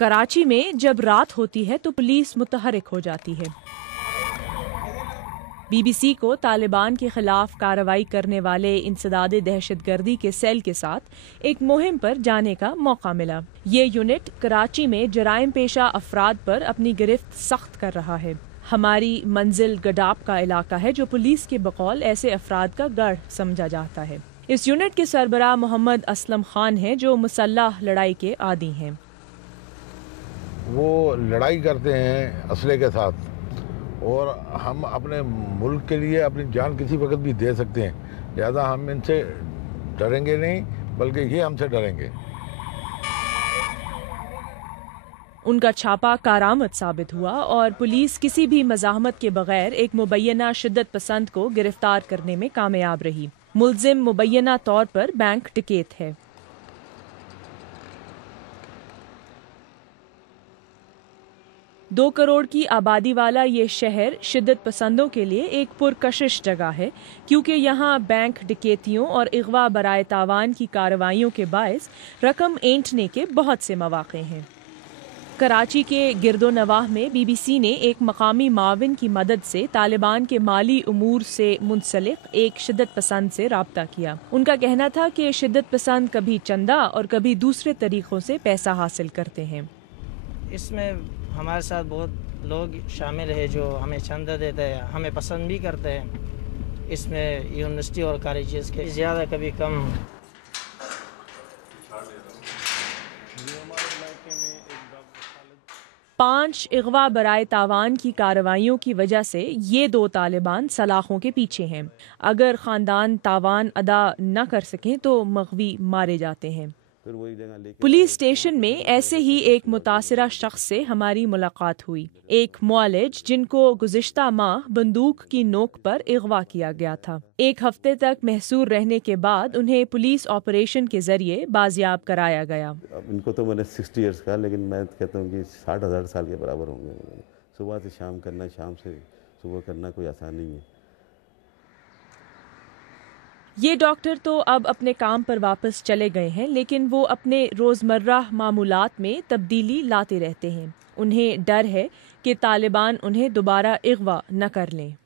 कराची में जब रात होती है तो पुलिस मुतहरिक हो जाती है। बीबीसी को तालिबान के खिलाफ कार्रवाई करने वाले इंसदादे दहशतगर्दी के सेल के साथ एक मुहिम पर जाने का मौका मिला। ये यूनिट कराची में जराइम पेशा अफराद पर अपनी गिरफ्त सख्त कर रहा है। हमारी मंजिल गडाप का इलाका है जो पुलिस के बकौल ऐसे अफराद का गढ़ समझा जाता है। इस यूनिट के सरबराह मोहम्मद असलम खान हैं जो मुसल्लह लड़ाई के आदी हैं। वो लड़ाई करते हैं असले के साथ और हम अपने मुल्क के लिए अपनी जान किसी वक्त भी दे सकते हैं, लिहाजा हम इनसे डरेंगे नहीं बल्कि ये हमसे डरेंगे। उनका छापा कारामद साबित हुआ और पुलिस किसी भी मज़ाहमत के बगैर एक मुबैना शिद्दत पसंद को गिरफ्तार करने में कामयाब रही। मुल्जिम मुबैना तौर पर बैंक डकैत है। दो करोड़ की आबादी वाला ये शहर शिद्दत पसंदों के लिए एक पुरकशिश जगह है, क्योंकि यहाँ बैंक डकैतियों और अगवा बराए तावान की कार्रवाइयों के बायस रकम ऐंठने के बहुत से मौके हैं। कराची के गिरदो नवाह में बीबीसी ने एक मकामी माविन की मदद से तालिबान के माली उमूर से मुंसलिक एक शिद्दत पसंद से राब्ता किया। उनका कहना था कि शिद्दत पसंद कभी चंदा और कभी दूसरे तरीक़ों से पैसा हासिल करते हैं। इसमें हमारे साथ बहुत लोग शामिल है जो हमें चंदा देते हैं, हमें पसंद भी करते हैं। इसमें यूनिवर्सिटी और कॉलेजेस के ज़्यादा कभी कम। पांच अगवा बराए तावान की कार्रवाइयों की वजह से ये दो तालिबान सलाखों के पीछे हैं। अगर ख़ानदान तावान अदा न कर सकें तो मग़वी मारे जाते हैं। पुलिस स्टेशन में ऐसे ही एक मुतासिरा शख्स से हमारी मुलाकात हुई। एक मुआलिज जिनको गुज़िश्ता माह बंदूक की नोक पर अगवा किया गया था। एक हफ्ते तक महसूर रहने के बाद उन्हें पुलिस ऑपरेशन के जरिए बाजियाब कराया गया। इनको तो मैंने 60 इयर्स कहा, लेकिन मैं कहता हूँ कि 60,000 साल के बराबर होंगे। सुबह से शाम करना, शाम से सुबह करना कोई आसान नहीं है। ये डॉक्टर तो अब अपने काम पर वापस चले गए हैं, लेकिन वो अपने रोज़मर्रा मामूलात में तब्दीली लाते रहते हैं। उन्हें डर है कि तालिबान उन्हें दोबारा अगवा न कर लें।